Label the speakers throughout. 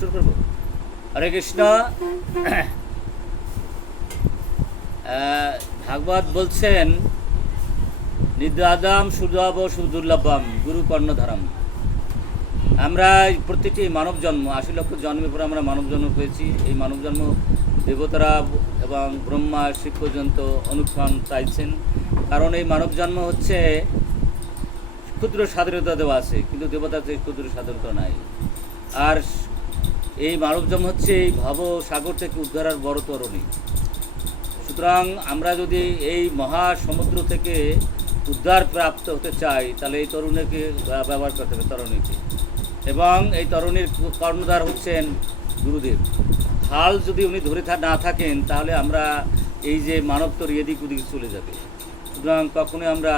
Speaker 1: শুরু করব। হরে কৃষ্ণ। ভাগবত বলছেন নিদাদাম সুদাব সুদুর্লভম, গুরু কর্ণধারম। আমরা এই প্রত্যেকটি মানব জন্ম, আশি লক্ষ জন্মের পরে আমরা মানব জন্ম পেয়েছি। এই মানব জন্ম দেবতারা এবং ব্রহ্মা শিব পর্যন্ত অনুক্ষণ চাইছেন। কারণ এই মানব জন্ম হচ্ছে ক্ষুদ্র স্বাধীনতা দেওয়া আছে, কিন্তু দেবতার যে ক্ষুদ্র স্বাধীনতা নাই। আর এই মানব জন্ম হচ্ছে এই ভব সাগর থেকে উদ্ধারের বড় তরণী। সুতরাং আমরা যদি এই মহাসমুদ্র থেকে উদ্ধার প্রাপ্ত হতে চাই, তাহলে এই তরুণীকে ব্যবহার করতে হবে তরুণীকে। এবং এই তরুণীর কর্ণধার হচ্ছেন গুরুদেব। হাল যদি উনি ধরে না থাকেন, তাহলে আমরা এই যে মানব তরি এদিক ওদিকে চলে যাবে। সুতরাং কখনোই আমরা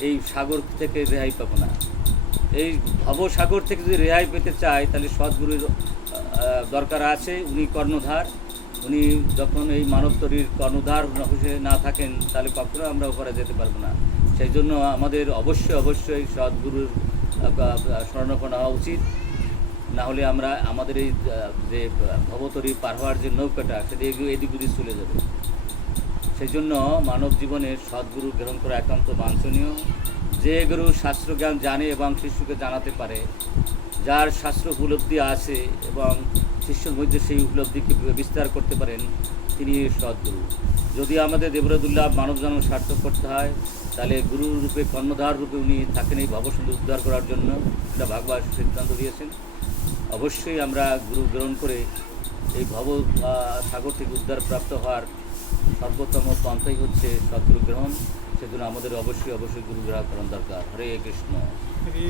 Speaker 1: এই সাগর থেকে রেহাই পাবো না। এই ভবসাগর থেকে যদি রেহাই পেতে চাই, তাহলে সদ্গুরুর দরকার আছে, উনি কর্ণধার। উনি যখন এই মানব মানবতরীর কর্ণধার না থাকেন, তাহলে কখনো আমরা ওপরে যেতে পারব না। সেই জন্য আমাদের অবশ্যই অবশ্যই সদ্গুরুর স্মরণাপন্ন হওয়া উচিত। না হলে আমরা আমাদের এই যে, ভবতরী পার হওয়ার যে নৌকাটা, সেটা এদিক ওদিক চলে যাবে। সেই জন্য মানব জীবনে সদ্গুরু গ্রহণ করা একান্ত বাঞ্ছনীয়। যে গুরু শাস্ত্র জ্ঞান জানে এবং শিশুকে জানাতে পারে যার শাস্ত্র উপলব্ধি আছে এবং শিষ্যর মধ্যে সেই উপলব্ধিকে বিস্তার করতে পারেন, তিনি সদ্গুরু। যদি আমাদের দেবরাদুল্লাহ মানব জন্ম সার্থক করতে হয়, তাহলে গুরু রূপে, কর্ণধার রূপে উনি থাকেন এই ভবসুন্দর উদ্ধার করার জন্য। এটা ভাগবাস সিদ্ধান্ত দিয়েছেন। অবশ্যই আমরা গুরু গ্রহণ করে এই ভব সাগর থেকে উদ্ধার প্রাপ্ত হওয়ার সর্বোত্তম পন্থাই হচ্ছে সদ্গুরু গ্রহণ। সেজন্য আমাদের অবশ্যই অবশ্যই গুরু গ্রহণ করা দরকার। হরে কৃষ্ণ।